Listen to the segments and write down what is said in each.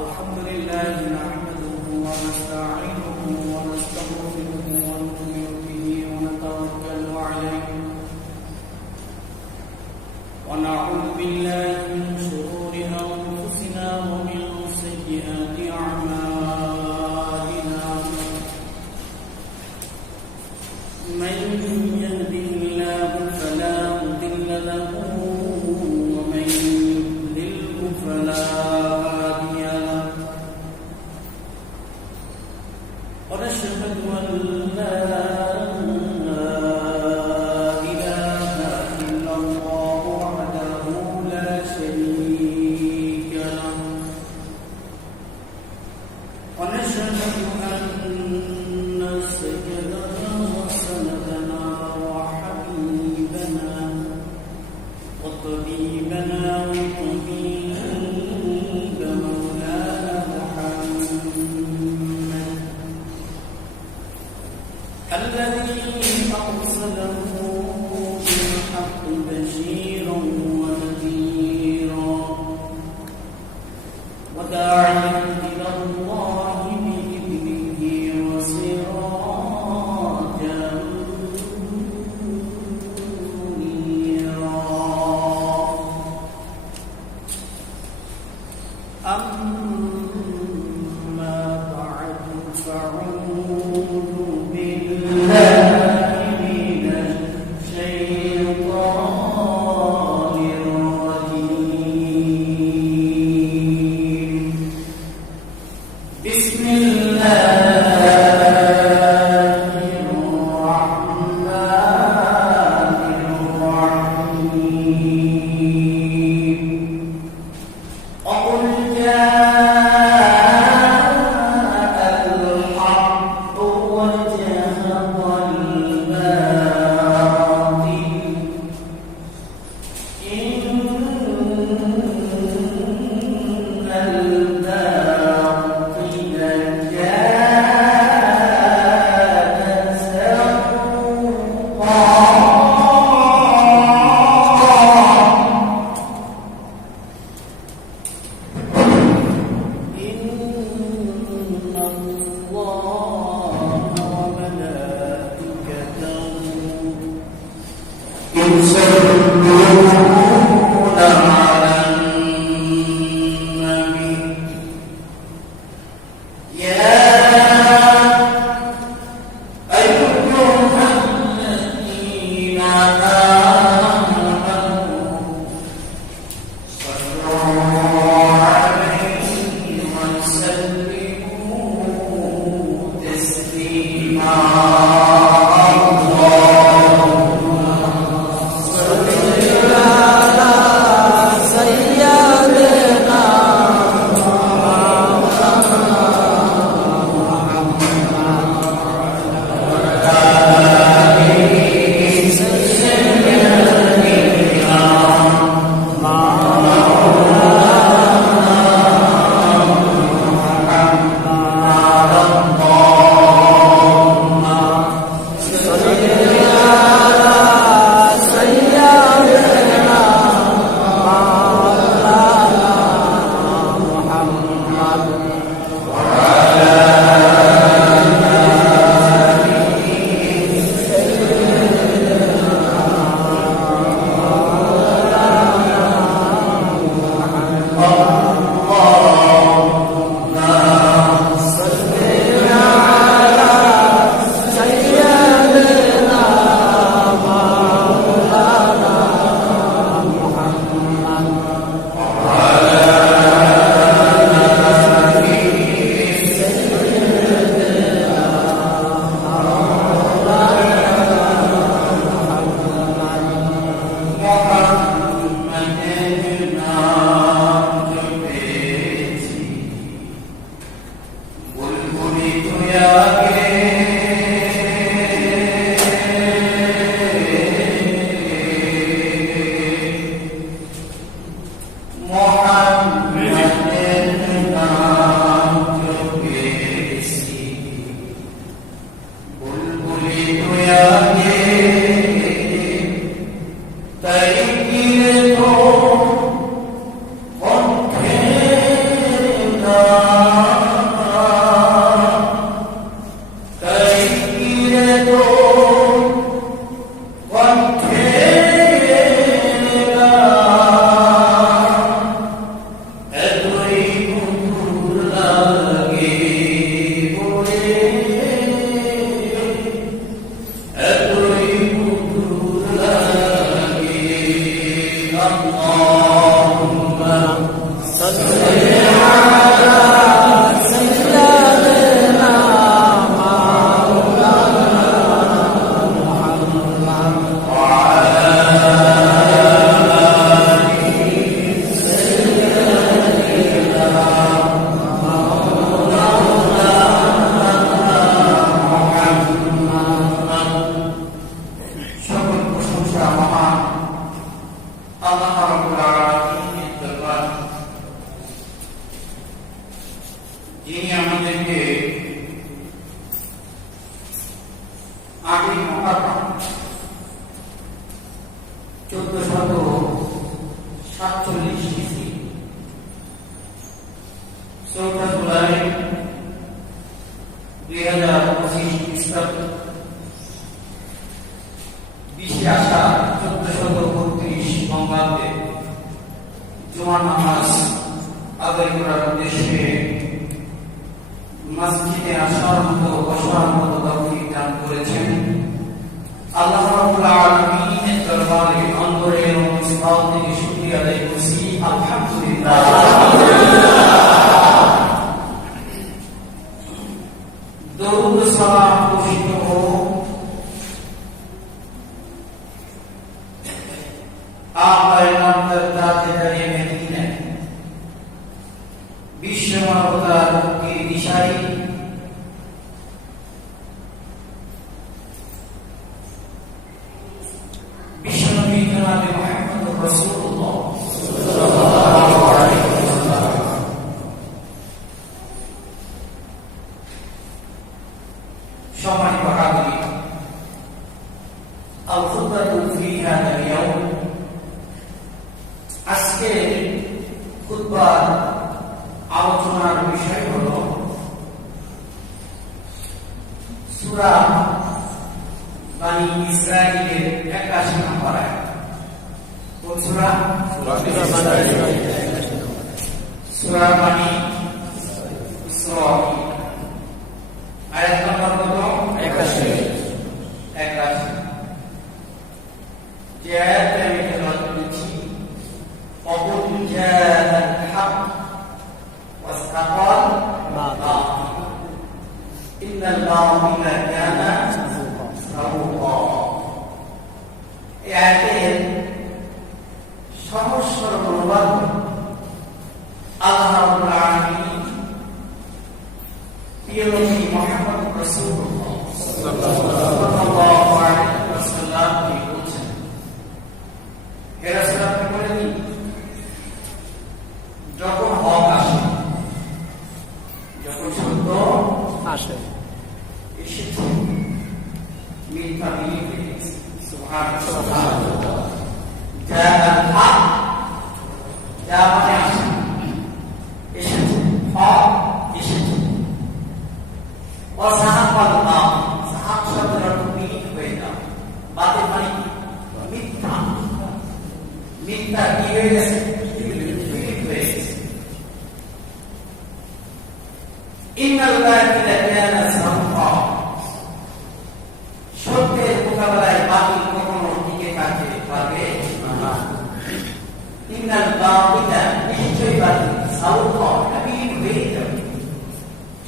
الحمد لله نحمده ونستعينه ونستغفره ونؤمن به ونتوكل عليه ونعوذ بالله من شرور أنفسنا ومن سيئات أعمالنا من يهده الله فلا مضل له ومن يضلله فلا هادي له ونشهد أن لا إله إلا الله وحده لا شريك له ونشهد أن سيدنا وسندنا وحبيبنا وطبيبنا وطبيب مولانا محمد الذي أرسله بالحق بشيرا ونذيرا وداعيا إلى الله بإذنه وسراجا منيرا أما بعد فأعوذ بالله من الشيطان الرجيم بسم الله الرحمن الرحيم وقل جاء যিনি আমাদেরকে আগে মহারম 1447 ইসি 4 জুলাই 2025 খ্রিস্টাব্দ 20 আষাঢ় 1432 বঙ্গাব্দে জুমার নামাজ আদায় করার উদ্দেশ্যে মসজিদে আসার মতো বসার মতো তৌফিক দান করেছেন। আল্লাহ রাব্বুল আলামিনের দরবারে অন্তরে এবং সিফাত থেকে শুকরিয়া আদায় করছি, আলহামদুলিল্লাহ। দরুদ সালাম বর্ষিত হোক আপনার নামদার তাজদারে মদিনা বিশ্ব মানবতার মুক্তির দিশারি বিশ্বনবী জনাবে মুহাম্মদুর রাসূলুল্লাহ সাল্লাল্লাহু আলাইহি ওয়াসাল্লাম। সম্মানিত হাজিরিন, আল খুতবাতু ফি হাযাল ইয়াউম, আজকে খুতবার আলোচনার বিষয় হল সূরা বনী ইসরাঈলের 81 নম্বর আয়াত। কোন সূরা? সূরা বনী ইসরাঈল, আয়াত নম্বর কত? 81। যে আয়াতটা আমি তেলাওয়াত করেছি, অকুল জাআল হক ওয়াসতাকাল বাতিল ইন্নাল বাতিলা কানা যাহুকা। এই আয়াতের সহজ সরল অনুবাদ আল্লাহ রাব্বুল আলামিন প্রিয় নবী মুহাম্মদ রাসূলুল্লাহ সাল্লাল্লাহু আলাইহি ওয়াসাল্লাম কে বলছেন, হে রাসূল, আপনি বলেন যখন হক আসে, যখন সত্য আসে, এসেছে মিথ্যা মিলিয়ে ফেলেছে। সুবহানাল্লাহ। জাআল হক, যা মানে আসে, এসেছে, হক এসেছে। ওয়াসাহাকাল বাতিল, সাহাক শব্দের অর্থ মিলিত হয়ে যাওয়া, বাতিল মানে মিথ্যা। মিথ্যা কি হয়ে গেছে? ইন্নাল বাতিলা কানা যাহুকা, সত্যের মোকাবেলায় বাতিল কখনো টিকে থাকতে পারবে না। ইন্নাল বাতিলা, নিশ্চয়ই বাতিল, যাহুকা বিলীন হয়ে যাবে।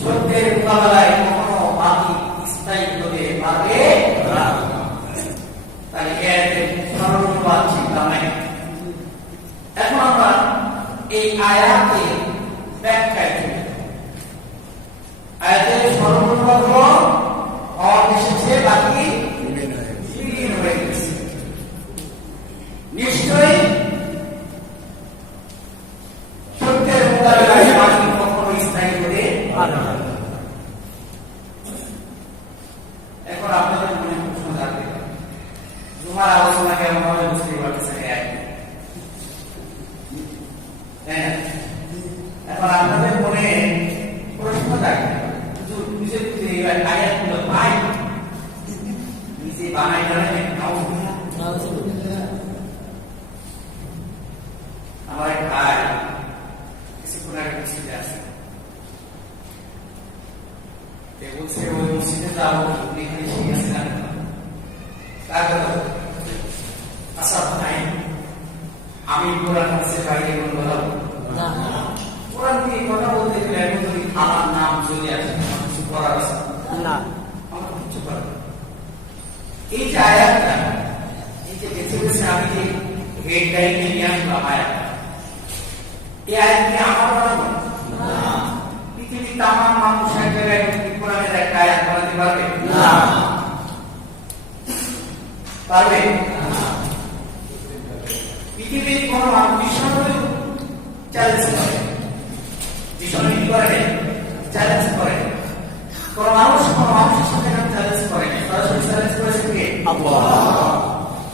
সত্যের মোকাবেলায় কখনো বাতিল স্থায়ী হতে পারবে না। তাই এর সরল অনুবাদ চিন্তা নাই। এখন আমরা এই আয়াতের ব্যাখ্যায় চলে যাব। আয়াতের সরল অনুবাদ হলো হক এসেছে, বাকি বিলীন হয়ে গেছে। নিশ্চয়ই সত্যের মোকাবেলায় বাতিল কখনো স্থায়ী হতে পারবে না। এখন আপনাদের মনে প্রশ্ন থাকবে, তোমার আলোচনা কেমন ভাবে বুঝতে পারতেছে? এখন আপনাদের মনে প্রশ্ন থাকবে, নিজে আয়াতগুলো পাই, নিজে বানাই জানেন। আমার এক ভাই কিছুক্ষণ আগে মসজিদে আসে, বলছে ওই মসজিদে যাবো, এখানে শিখে আসে না। আচ্ছা ভাই, আমি কোরআন হাদিসের বাইরে কোনো বলবো না, কোরআন দিয়ে কথা বলতে গেলে এখন যদি আমার নাম চলে আসে আমার কিছু করার আছে না, আমার কিছু করার নেই। এই যে আয়াতটা, এই যে বেছে বেছে আমি যে হেডলাইনে নিয়ে আসলাম আয়াতটা, এই আয়াত কি আমার বানাবো না? পৃথিবীর তামাম মানুষ এক জায়গায় কোরআনের একটা আয়াত বানাতে পারবে না? পারবে না। পৃথিবীর কোন মিশনকে চ্যালেঞ্জ করে, মিশন কি করে? চ্যালেঞ্জ করে। কোন মানুষের সাথে চ্যালেঞ্জ করে, সরাসরি চ্যালেঞ্জ করেছে কে? আল্লাহ।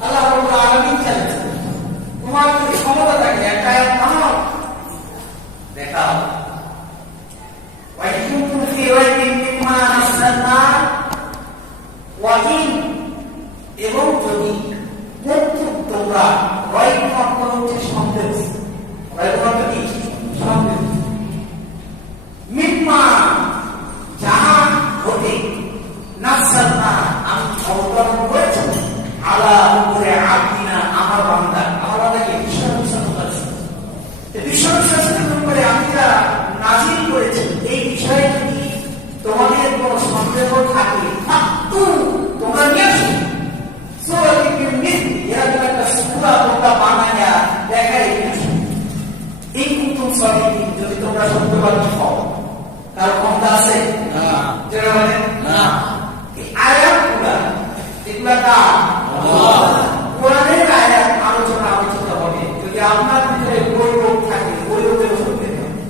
আল্লাহ রাব্বুল আলামিন চ্যালেঞ্জ করে। তোমার যদি ক্ষমতা থাকে একটা আয়াত বানাও, দেখাও। ওয়াইন কুনতুম ফি রাইবিন মিম্মা নাযালনা ওয়াইন, এবং যদি তোমরা রাইব অর্থ হচ্ছে সন্দেহ, রাইব অর্থ কি? সন্দেহ। মিম্মা যাহা হতে নাযালনা আমি অবতরণ করেছি আলা উপরে আব্দিনা আমার বান্দা, আমার বান্দাকে বিশ্বাস করেছে, বিশ্বাস করে আমি যা নাযিল করেছি এই বিষয়ে যদি তোমাদের কোনো সন্দেহ থাকে তোমরা নিয়ে আসো। যদি তোমরা সত্যবাদী হও, কারো ক্ষমতা আছে আয়াতগুলা এগুলা কার? কোরআনের আয়াত আলোচনা আলোচিত হবে। যদি আপনার ভিতরে বই রোগ থাকে, বই রোগের ওষুধ খেতে হবে।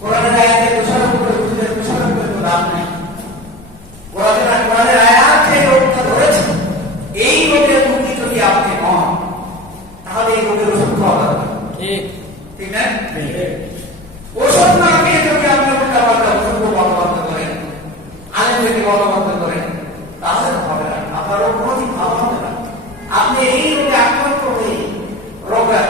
কোরআনের আয়াতের দোষারোপ করে ওষুধের দোষারোপ করে তো লাভ নাই। কোরআনের আয়াত যে রোগটা ধরেছে, এই রোগের রোগী যদি আপনি হন, তাহলে এই রোগের ওষুধ খাওয়া দরকার। ঠিক না? ওষুধ না খেয়ে যদি আপনি উল্টাপাল্টা ওষুধ বলবদ্ধ করেন, আলেম থেকে বলবদ্ধ করেন, তাহলে হবে না, আপনার রোগ কোনোদিন ভালো হবে না। আপনি এই রোগে আক্রান্ত হয়ে রোগা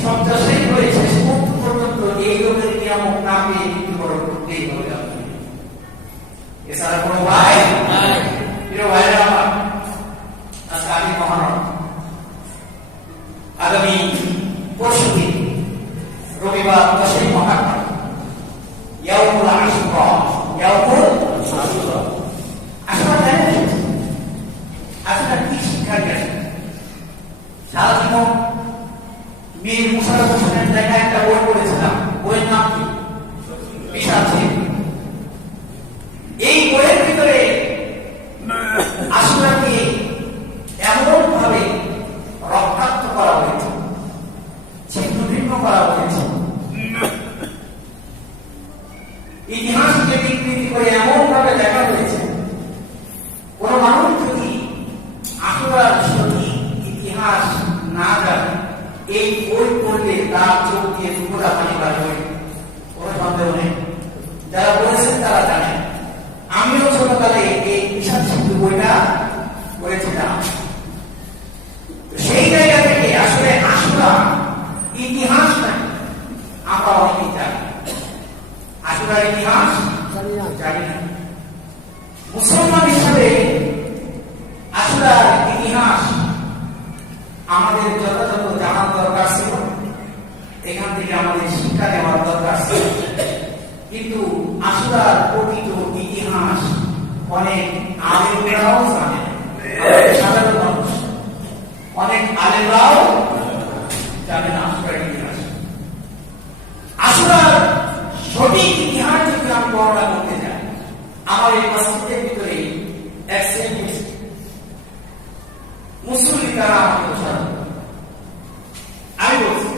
শয্যাশায়ী হয়ে শেষ মুহূর্ত পর্যন্ত এই রোগের নিয়ামক না পেয়ে মৃত্যুবরণ করতেই হবে আপনি, এছাড়া কোনো ভাই প্রিয় ভাইরা আমার। আজকে আমি মহারম আগামী পরশুদিন রবিবার 10ই মহারম ইয়াউমুল আশুরা, ইয়াউমুল আশুরা। আশুরা জানেন আশুরা কি শিক্ষা দেয়? সারা জীবন মীর মুশাররফ হোসেনের লেখা একটা বই পড়েছিলাম, বইয়ের নাম কি? বিশাল ছিল। এই বইয়ের ভিতরে আশুরাকে এমন ভাবে রক্তাক্ত করা হয়েছে, ছিন্ন ভিন্ন করা হয়েছে, ইতিহাসকে বিকৃতি করে এমন ভাবে দেখা হয়েছে, কোন মানুষ যদি আশুরার সঠিক ইতিহাস না জানে, এই বই পড়লে তার চোখ দিয়ে দুপুরা পানি বার হয়ে কোনো সন্দেহ নেই। যারা বলেছেন তারা জানেন। আমিও ছোটকালে এই বিশাল সিন্ধু বইটা পড়েছিলাম। সেই জায়গা থেকে আসলে আশুরা ইতিহাস নাই, আমরা অনেকেই জানি। আশুরার ইতিহাস জানি না। মুসলমান হিসাবে আশুরার ইতিহাস আমাদের যথাযথ জানার দরকার ছিল, এখান থেকে আমাদের শিক্ষা নেওয়ার দরকার ছিল। কিন্তু আশুরার প্রকৃত ইতিহাস অনেক আলেমরাও জানে, সাধারণ মানুষ অনেক আলেমরাও জানে না আশুরার ইতিহাস। আশুরার সঠিক ইতিহাস যদি আমি বর্ণনা করতে যাই, আমার এই মসজিদের ভিতরে এক শ্রেণী মুসলিম তারা আমাকে দোষারোপ করে, আমি বলছি।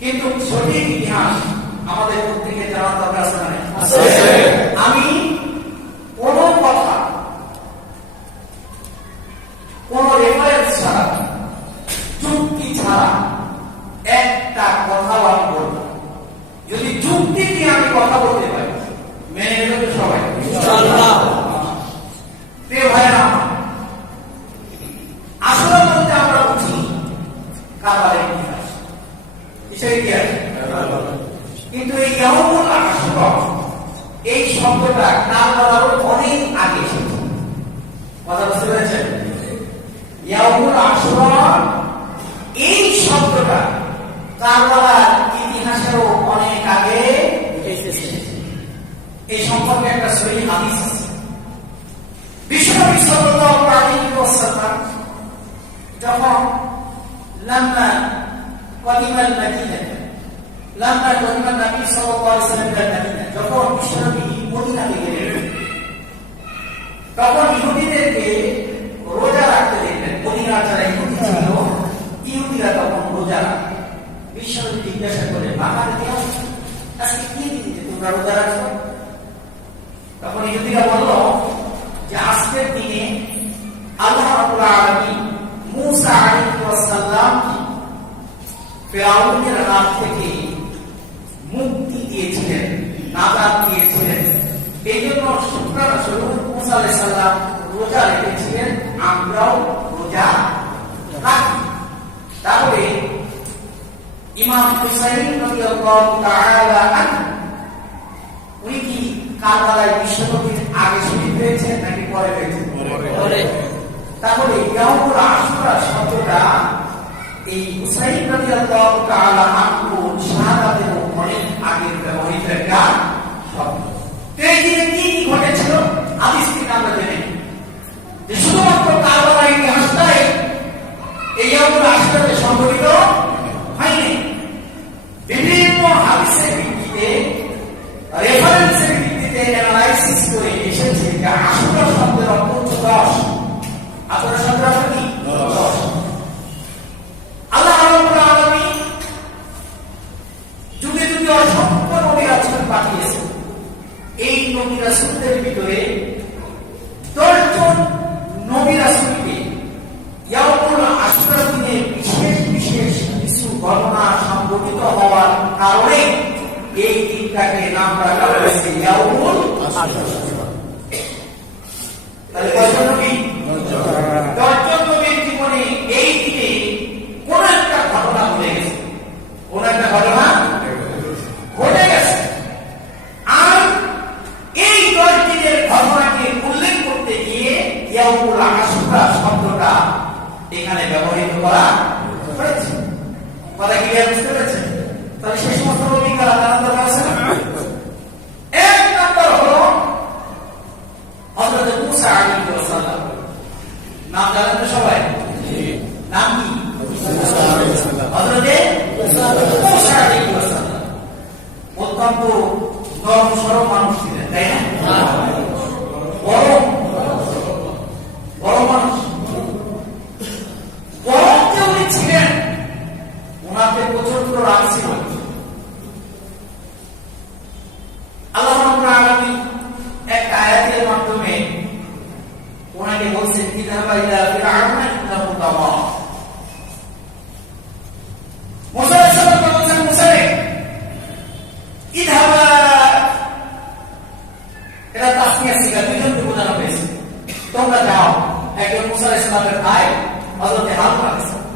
কিন্তু সঠিক ইতিহাস আমাদের প্রত্যেকের জানার দরকার আছে না? আমি কোন কথা, কোন রেফারেন্স ছাড়া, যুক্তি ছাড়া একটা কথাও আমি বলব। যদি যুক্তি দিয়ে আমি কথা বলতে পারি, মেনে নেবে সবাই ইনশাআল্লাহ। প্রিয় ভাইরা, আসলে বলতে আমরা বুঝি কারবারের ইতিহাস, কিসের ইতিহাস? কিন্তু এই ইয়াউমুল আশুরা এই শব্দটা কারবালার অনেক আগে এসেছে। কথা বুঝতে পেরেছেন? ইয়াউমুল আশুরা এই শব্দটা কারবালার ইতিহাসেও অনেক আগে এসেছে। এই সম্পর্কে একটা সহিহ হাদিস আছে। বিশ্বনবী সাল্লাল্লাহু আলাইহি ওয়াসাল্লাম যখন লাম্মা কদিমাল মদিনা নবী সাল্লাল্লাহু আলাইহি ওয়াসাল্লাম মদিনা, যখন বিশ্বনবী মদিনাতে গেলেন তখন ইহুদিদেরকে রোজা রাখতে দেখলেন। মদিনার যারা ইহুদি ছিল, ইহুদিরা তখন রোজা রাখত। বিশ্বনবী জিজ্ঞাসা করলেন, বাঙালি কেন আজকে কি দিন তোমরা রোজা রাখছো? তখন ইহুদিরা বলল যে আজকের দিনে আল্লাহ রাব্বুল আলামিন মূসা আলাইহিস সালাম ফিরআউনের হাত থেকে মুক্তি দিয়েছিলেন, নাজাত দিয়েছিলেন। এই জন্য শুকরানা স্বরূপ মূসা আলাইহিস সালাম রোজা রেখেছিলেন, আমরাও রোজা রাখি। তাহলে ইমাম হুসাইন রাদিয়াল্লাহু তাআলা আনহু উনি কি কারবালায় বিশ্বনবীর আগে শহীদ হয়েছেন নাকি পরে হয়েছেন? পরে। তাহলে ইয়াউমুল আশুরা শব্দটা এই হুসাইন রাদিয়াল্লাহু তাআলা আনহু শাহাদাতের অনেক আগে ব্যবহৃত একটা শব্দ। এই দিনে কি কি ঘটেছিল হাদিস থেকে আমরা জেনে নিই যে শুধুমাত্র কারবালার ইতিহাসটাই এই ইয়াউমুল আশুরাতে সংঘটিত হয়নি। বিভিন্ন হাদিসের ভিত্তিতে, রেফারেন্সের ভিত্তিতে অ্যানালাইসিস করে এসেছে যে আশুরা শব্দের অর্থ হচ্ছে 10। আশুরা শব্দের অর্থ কি? 10। আল্লাহ রাব্বুল আলামিন যুগে যুগে অসংখ্য নবী রাসূল পাঠিয়েছেন। এই নবী রাসূলদের ভিতরে 10 জন নবী রাসূলকে ইয়াউমুল আশুরা দিনে বিশেষ বিশেষ কিছু ঘটনা সংঘটিত হওয়ার কারণে এই দিনটাকে নাম রাখা হয়েছে ইয়াউমুল আশুরা। তাহলে কয়জন নবী? 10 জন নবীর জীবনে এই দিনে কোন একটা ঘটনা ঘটে গেছে, কোন একটা ঘটনা ঘটে গেছে। আর এই 10 দিনের ঘটনাকে উল্লেখ করতে গিয়ে ইয়াউমুল আশুরা শব্দটা এখানে ব্যবহৃত করা হয়েছে। কথা কি বুঝতে পেরেছেন? তাহলে সেই সমস্ত নবীরা জানার দরকার আছে না? এক নম্বর হলো হযরত মূসা আলাইহিস সালাম। নাম জানেন তো সবাই? নাম কি? হযরত মূসা আলাইহিস সালাম অত্যন্ত নরম সরল মানুষ ছিলেন, তাই না? বড় মানুষ, বরং যে উনি ছিলেন ওনাকে প্রচন্ড রাগ ছিল। আল্লাহ রাব্বুল আলামিন একটা আয়াতের মাধ্যমে ওনাকে বলছেন, ইযহাবা ইলা ফিরআউনা ইন্নাহু তাগা। মুসা আলাইহিস সালাম বলছেন, মুসা রে ইযহাবা, এটা তাসনিয়া সিগা, দুইজনকে বোঝানো হয়েছে। তোমরা যাও, একজন মুসা আলাইহিস সালামের ভাই হযরত হারুন আলাইহিস সালাম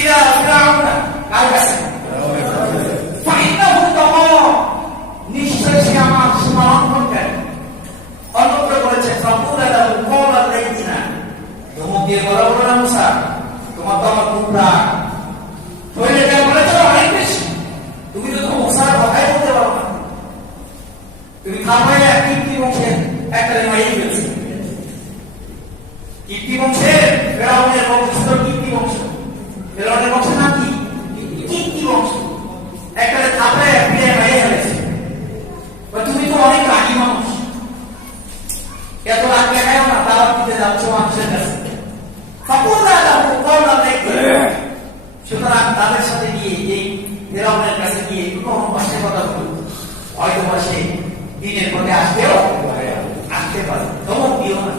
ইলা ফিরআউনা, কার কাছে? ফাইন্নাহু তাগা, নিশ্চয় সে আমার সীমা লঙ্ঘন করে। অন্যত্র বলেছে ফাকুলা লাহু কওলান লাইয়িনা, ধমক দিয়ে বলা বলো না মুসা, তোমার তো আমার খুব রাগ। শরীরে যা বলেছো অনেক বেশি, তুমি তো মুসার কথাই বলতে পারো না। তুমি খাবারে কীর্তি বংশের একটা মাইয়ে ফেলছো। কীর্তি বংশের ফেরাউনের বংশ ছিল কীর্তি বংশ। ফেরাউনের বংশের নাম কি? কীর্তি বংশ। একটা খাবারে ফিরে মাইয়ে ফেলেছে। তুমি তো অনেক রাগী মানুষ, এত রাগ দেখায় না, দাওয়াত দিতে যাচ্ছ মানুষের কাছে। সুতরাং তাদের সাথে গিয়ে এই ফেরাউনের কাছে গিয়ে কোনো ভাষায় কথা বলুন, হয়তো সে দিনের পথে আসতে পারে। ধমক দিও না।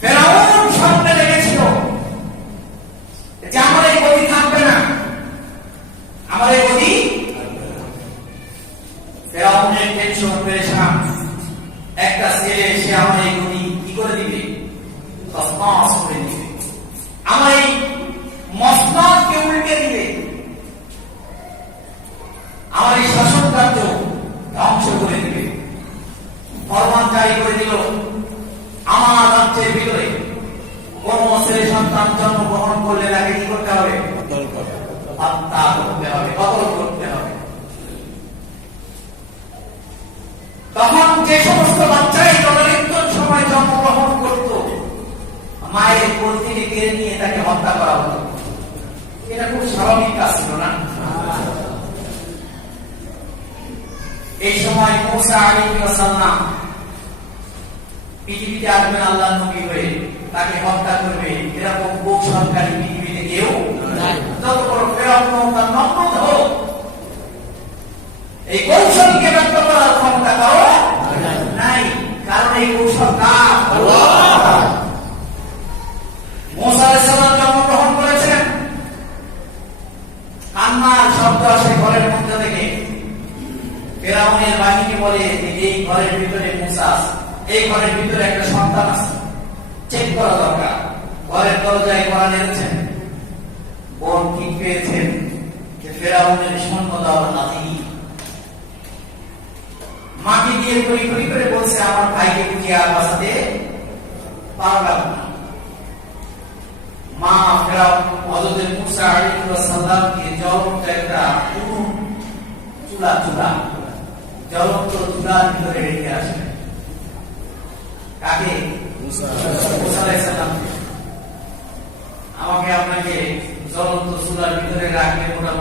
ফেরাউন স্বপ্নে লেগেছিল যে আমার এই গতি থাকবে না, আমার এই গতি। ফেরাউনের টেনশন পেরেশান, একটা ছেলে এসে আমার এই গতি কি করে দিবে? তসমাস করে দিবে, আমার এই মসনদকে উল্টে দিবে, আমার এই শাসন কার্য ধ্বংস করে দিবে। ফরমান জারি করে দিল, আমার রাজ্যের ভিতরে কোন ছেলে সন্তান জন্মগ্রহণ করলে তাকে কি করতে হত্যা করতে হবে, কতল করতে হবে। তখন যে সমস্ত বাচ্চাই তদানীন্তন সময় জন্মগ্রহণ করত, মায়ের কোল থেকে কেড়ে নিয়ে তাকে হত্যা করা হতো। এটা খুব স্বাভাবিক কাজ ছিল না? এই সময় মুসা আলাইহিস সালাম পৃথিবীতে আসবেন আল্লাহর নবী হয়ে, তাকে হত্যা করবে এরকম কৌশলকারী পৃথিবীতে কেউ নাই। যত বড় ফেরাউন হোক আর নমরুদ হোক, এই কৌশলকে ব্যক্ত করার ক্ষমতা কারো নাই, কারণ এই কৌশল কার? আল্লাহ। মুসা আলাইহিস সালাম জন্মগ্রহণ করেছেন, কান্নার শব্দ আসে ঘরের মধ্যে থেকে। ফেরাউনের বাহিনী বলে যে এই ঘরের ভিতরে মুসা আছে, এই ঘরের ভিতরে একটা সন্তান আছে, চেক করা দরকার। ঘরের দরজায় করা নিয়েছেন, বোন ঠিক পেয়েছেন যে ফেরাউনের সৈন্য দেওয়ার নাতি। মাটি দিয়ে তৈরি করে বলছে আমার ভাইকে বুঝিয়ে আর বাঁচাতে পারলাম না। মা ফেরাউন হযরত মুসা আলাইহিস সালামকে জ্বলন্ত একটা চুলা জ্বলন্ত চুলার ভিতরে রেখে আসেন। কাকে? মুসা আলাইহিস সালাম। আমাকে আপনাকে জ্বলন্ত চুলার ভিতরে রাখলে মোটামুটি